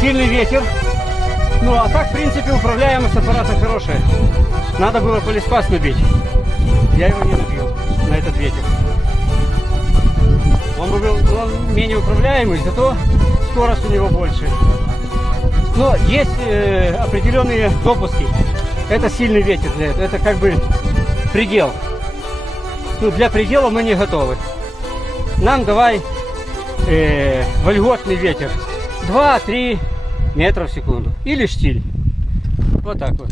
Сильный ветер. Ну а так, в принципе, управляемость аппарата хорошая. Надо было полиспас набить. Я его не набил на этот ветер. Он менее управляемый, зато скорость у него больше. Но есть определенные допуски. Это сильный ветер для этого. Это как бы предел. Ну, для предела мы не готовы. Нам давай вольготный ветер. 2-3 метра в секунду. Или штиль. Вот так вот.